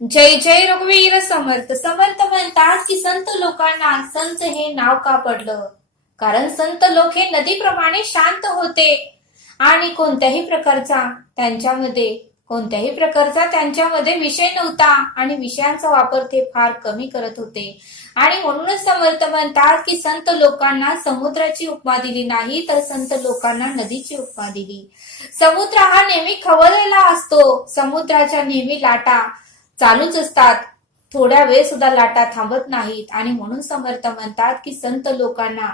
जय जय रघुवीर समर्थ समर्थ म्हणतात की संत लोकांना संत हे नाव का पडलं? कारण संत लोक हे नदीप्रमाणे शांत होते आणि कोणत्याही प्रकारचा त्यांच्यामध्ये विषय नव्हता आणि विषयांचा वापर ते फार कमी करत होते. आणि म्हणूनच समर्थ म्हणतात की संत लोकांना समुद्राची उपमा दिली नाही तर संत लोकांना नदीची उपमा दिली. समुद्र हा नेहमी खवळलेला असतो. समुद्राच्या नेहमी लाटा चालूच असतात. थोड्या वेळ सुद्धा लाटा थांबत नाहीत. आणि म्हणून समर्थ म्हणतात की संत लोकांना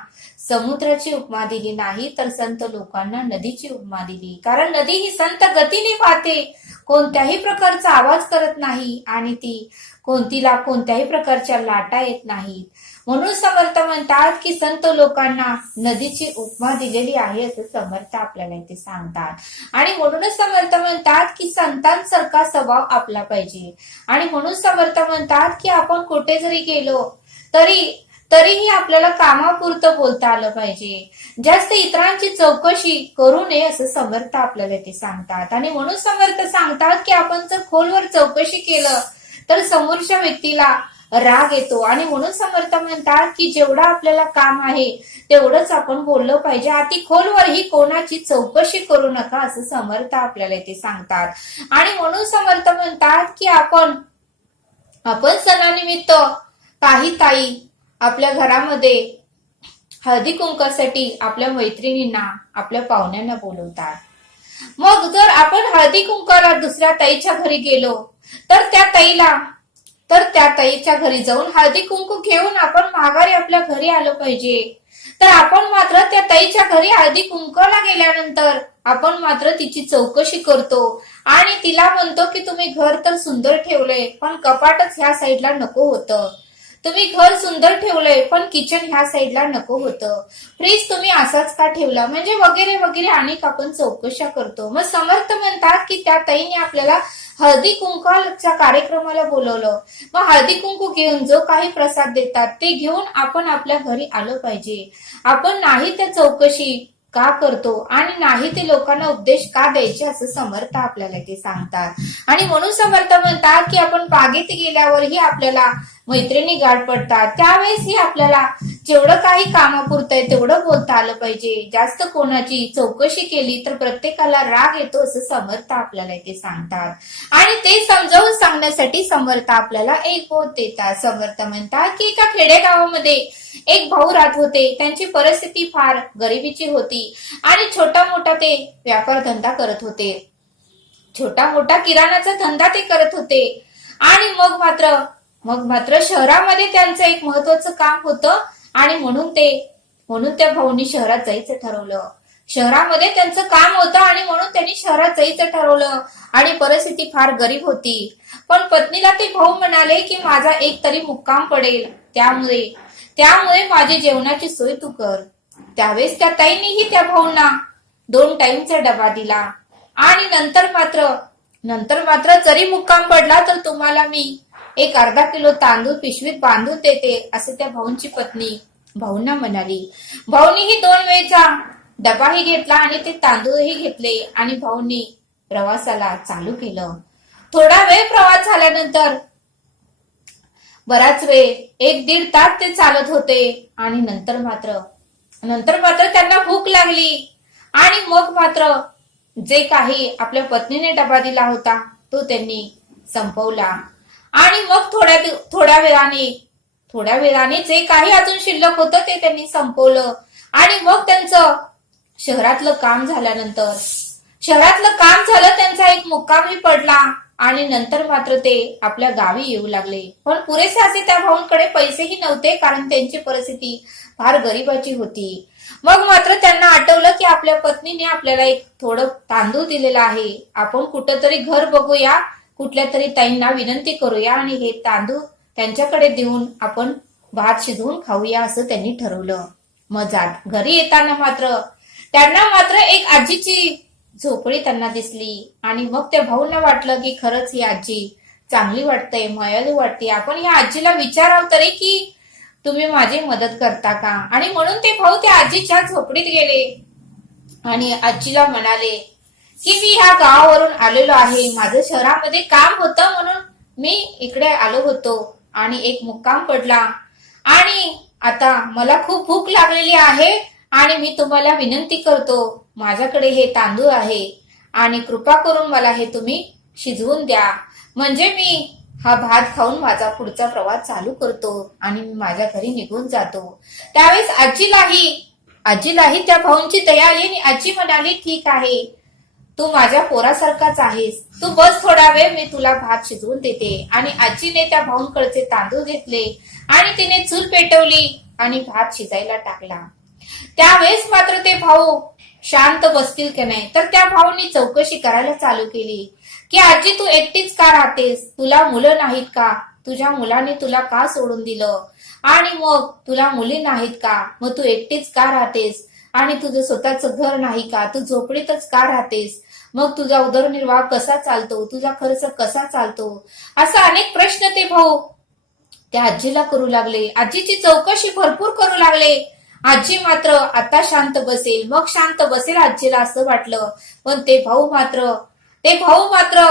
समुद्राची उपमा दिली नाही तर संत लोकांना नदीची उपमा दिली. कारण नदी ही संत गतीने वाहते, कोणत्याही प्रकारचा आवाज करत नाही आणि ती कोणत्याही प्रकारच्या लाटा येत नाहीत. म्हणून समर्थ म्हणतात की संत लोकांना नदीची उपमा दिलेली आहे असं समर्थ आपल्याला इथे सांगतात. आणि म्हणूनच समर्थ म्हणतात की संतांसारखा स्वभाव आपला पाहिजे. आणि म्हणून समर्थ म्हणतात की आपण कुठे जरी गेलो तरीही आपल्याला कामापुरतं बोलता आलं पाहिजे. जास्त इतरांची चौकशी करू नये असं समर्थ आपल्याला इथे सांगतात. आणि म्हणून समर्थ सांगतात की आपण जर खोलवर चौकशी केलं तर समोरच्या व्यक्तीला राग येतो. आणि म्हणून समर्थ म्हणतात की जेवढं आपल्याला काम आहे तेवढंच आपण बोललं पाहिजे. अति खोलवरही कोणाची चौकशी करू नका असं समर्थ आपल्याला इथे सांगतात. आणि म्हणून समर्थ म्हणतात की आपण सणानिमित्त काही ताई आपल्या घरामध्ये हळदी कुंकासाठी आपल्या मैत्रिणींना आपल्या पाहुण्यांना बोलवतात. मग जर आपण हळदी कुंकाला दुसऱ्या ताईच्या घरी गेलो तर त्या ताईच्या घरी जाऊन हळदी कुंकू घेऊन आपण माघारी आपल्या घरी आलो पाहिजे. तर आपण मात्र त्या ताईच्या घरी हळदी कुंकाला गेल्यानंतर आपण मात्र तिची चौकशी करतो आणि तिला म्हणतो की तुम्ही घर तर सुंदर ठेवलंय पण कपाटच ह्या साईडला नको होतं, तुम्ही घर सुंदर ठेवलंय पण किचन ह्या साईडला नको होतं, फ्रीज तुम्ही असाच का ठेवला, म्हणजे वगैरे वगैरे अनेक आपण चौकशा करतो. मग समर्थ म्हणतात की त्या ताईने आपल्याला हळदी कुंकाच्या कार्यक्रमाला बोलवलं. मग हळदी कुंकू घेऊन जो काही प्रसाद देतात ते घेऊन आपण आपल्या घरी आलं पाहिजे. आपण नाही त्या चौकशी का करतो आणि नाही ते लोकांना उपदेश का द्यायचे असं समर्थ आपल्याला ते सांगतात. आणि म्हणून समर्थ म्हणतात की आपण बागेत गेल्यावरही आपल्याला मैत्रिणी गाठ पडतात, त्यावेळेसही आपल्याला जेवढं काही कामापुरतं आहे तेवढं बोलता आलं पाहिजे. जास्त कोणाची चौकशी केली तर प्रत्येकाला राग येतो असं समर्थ आपल्याला इथे सांगतात. आणि ते समजावून सांगण्यासाठी समर्थ आपल्याला एक बोध देतात. समर्थ म्हणतात की एका खेडेगावामध्ये एक भाऊ राहत होते. त्यांची परिस्थिती फार गरिबीची होती आणि छोटा मोठा ते व्यापार धंदा करत होते. छोटा मोठा किराणाचा धंदा ते करत होते. आणि मग मात्र शहरामध्ये त्यांचं एक महत्वाचं काम होतं आणि म्हणून त्या भाऊनी शहरात जायचं ठरवलं. शहरामध्ये त्यांचं काम होतं आणि म्हणून त्यांनी शहरात जायचं ठरवलं. आणि परिस्थिती फार गरीब होती. पण पत्नीला ते भाऊ म्हणाले की माझा एक तरी मुक्काम पडेल, त्यामुळे माझी जेवणाची सोय तू कर. त्यावेळेस त्या ताईंनीही त्या भाऊंना 2 टाइमचा डबा दिला. आणि नंतर मात्र जरी मुक्काम पडला तर तुम्हाला मी एक अर्धा किलो तांदूळ पिशवीत बांधून देते असे त्या भाऊंची पत्नी भाऊंना म्हणाली. भाऊनीही 2 वेळचा डबाही घेतला आणि ते तांदूळही घेतले आणि भाऊंनी प्रवासाला चालू केलं. थोडा वेळ प्रवास झाल्यानंतर बराच वेळ 1-1.5 तास ते चालत होते. आणि नंतर मात्र त्यांना भूक लागली. आणि मग मात्र जे काही आपल्या पत्नीने डबा दिला होता तो त्यांनी संपवला. आणि मग थोड्या वेळाने जे काही अजून शिल्लक होतं ते त्यांनी संपवलं. आणि मग त्यांचं शहरातलं काम झालं, त्यांचा एक मुक्कामही पडला. आणि नंतर मात्र ते आपल्या गावी येऊ लागले. पण पुरेसे असे त्या भाऊंकडे पैसेही नव्हते कारण त्यांची परिस्थिती फार गरिबाची होती. मग मात्र त्यांना आठवलं की आपल्या पत्नीने आपल्याला एक थोडं तांदूळ दिलेला आहे, आपण कुठंतरी घर बघूया, कुठल्या तरी ताईंना विनंती करूया आणि हे तांदूळ त्यांच्याकडे देऊन आपण भात शिजवून खाऊया असं त्यांनी ठरवलं. मग घरी येताना त्यांना मात्र एक आजीची झोपडी त्यांना दिसली. आणि मग त्या भाऊंना वाटलं की खरंच ही आजी चांगली वाटते, मायाळू वाटते, आपण या आजीला विचारावं तरी की तुम्ही माझी मदत करता का. आणि म्हणून ते भाऊ त्या आजीच्या झोपडीत गेले आणि आजीला म्हणाले की मी ह्या गावावरून आलेलो आहे, माझं शहरामध्ये काम होतं म्हणून मी इकडे आलो होतो आणि एक मुक्काम पडला आणि आता मला खूप भूक लागलेली आहे आणि मी तुम्हाला विनंती करतो, माझ्याकडे हे तांदूळ आहे आणि कृपा करून मला हे तुम्ही शिजवून द्या, म्हणजे मी हा भात खाऊन माझा पुढचा प्रवास चालू करतो आणि मी माझ्या घरी निघून जातो. त्यावेळेस आजीलाही त्या भाऊंची दया आली आणि आजी म्हणाली, ठीक आहे, तू माझ्या पोरासारखाच आहेस, तू बस थोडा वेळ, मी तुला भात शिजवून देते. आणि आजीने त्या भाऊंकडचे तांदूळ घेतले आणि तिने चूल पेटवली आणि भात शिजायला टाकला. त्यावेळेस मात्र ते भाऊ शांत बसतील की नाही, तर त्या भाऊंनी चौकशी करायला चालू केली की आजी तू एकटीच का राहतेस, तुला मुलं नाहीत का, तुझ्या मुलाने तुला का सोडून दिलं, आणि मग तुला मुली नाहीत का, मग तू एकटीच का राहतेस, आणि तुझं स्वतःचं घर नाही का, तू झोपडीतच का राहतेस, मग तुझा उदरनिर्वाह कसा चालतो, तुझा खर्च कसा चालतो, असा अनेक प्रश्न ते भाऊ त्या आजीला करू लागले. आजीची चौकशी भरपूर करू लागले. आजी मात्र आता शांत बसेल, मग शांत बसेल आजीला असं वाटलं, पण ते भाऊ मात्र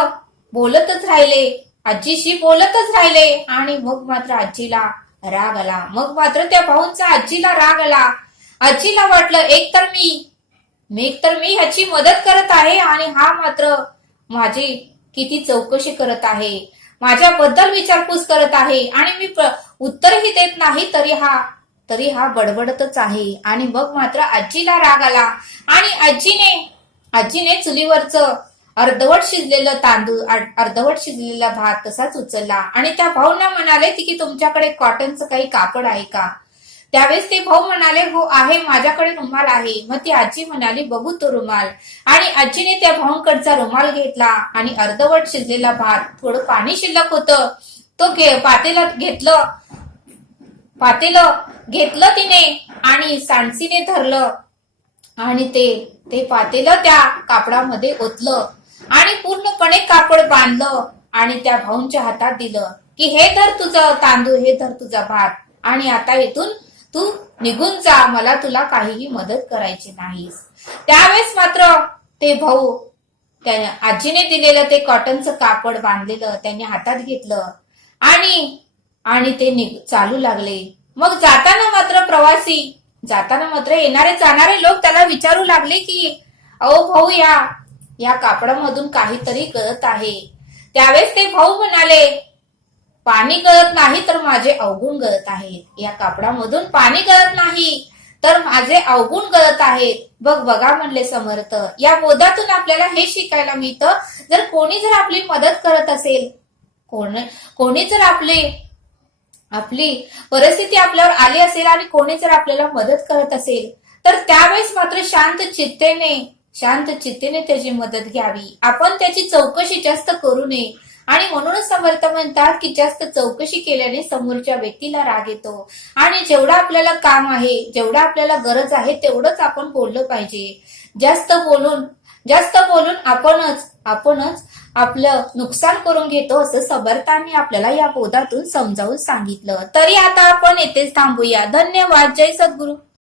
बोलतच राहिले, आजीशी बोलतच राहिले. आणि मग मात्र आजीला राग आला. मग मात्र त्या भाऊंचा आजीला राग आला. आजीला वाटलं एकतर मी ह्याची मदत करत आहे आणि हा मात्र माझी किती चौकशी करत आहे, माझ्याबद्दल विचारपूस करत आहे आणि मी उत्तरही देत नाही, तरी हा बडबडतच आहे. आणि मग मात्र आजीला राग आला आणि आजीने चुलीवरचं अर्धवट शिजलेला भात तसाच उचलला आणि त्या भाऊंना म्हणाले की तुमच्याकडे कॉटनचं काही कापड आहे का. त्यावेळेस ते भाऊ म्हणाले, हो आहे, माझ्याकडे रुमाल आहे. मग ती आजी म्हणाली, बघू तो रुमाल. आणि आजीने त्या भाऊंकडचा रुमाल घेतला आणि अर्धवट शिजलेला भात, थोडं पाणी शिल्लक होतं, तो पातेलं घेतलं तिने आणि सांडसीने धरलं आणि ते पातेलं त्या कापडामध्ये ओतलं आणि पूर्णपणे कापड बांधलं आणि त्या भाऊंच्या हातात दिलं की हे धर तुझं तांदूळ, हे धर तुझा भात, आणि आता इथून तू निघून जा, मला तुला काहीही मदत करायची नाहीस. त्यावेळेस मात्र ते भाऊ त्या आजीने दिलेलं ते कॉटनचं कापड बांधलेलं त्यांनी हातात घेतलं आणि ते चालू लागले. मग जाताना मात्र येणारे जाणारे लोक त्याला विचारू लागले की अहो भाऊ, या कापडामधून काहीतरी गळत आहे. त्यावेळेस ते भाऊ म्हणाले, पाणी गळत नाही तर माझे अवगुण गळत आहेत, या कापडामधून पाणी गळत नाही तर माझे अवगुण गळत आहेत. बघा म्हणले समर्थ, या बोधातून आपल्याला हे शिकायला मिळतं, कोणी जर आपली मदत करत असेल, कोणी जर आपली परिस्थिती आपल्यावर आली असेल आणि कोणी जर आपल्याला मदत करत असेल, तर त्यावेळेस मात्र शांत चित्तेने त्याची मदत घ्यावी. आपण त्याची चौकशी जास्त करू नये. आणि म्हणूनच समर्थ म्हणतात की जास्त चौकशी केल्याने समोरच्या व्यक्तीला राग येतो आणि जेवढं आपल्याला काम आहे, जेवढं आपल्याला गरज आहे, तेवढंच आपण बोललं पाहिजे. जास्त बोलून आपणच आपलं नुकसान करून घेतो, असं समर्थांनी आपल्याला या बोधातून समजावून सांगितलं. तरी आता आपण येथेच थांबूया. धन्यवाद. जय सद्गुरू.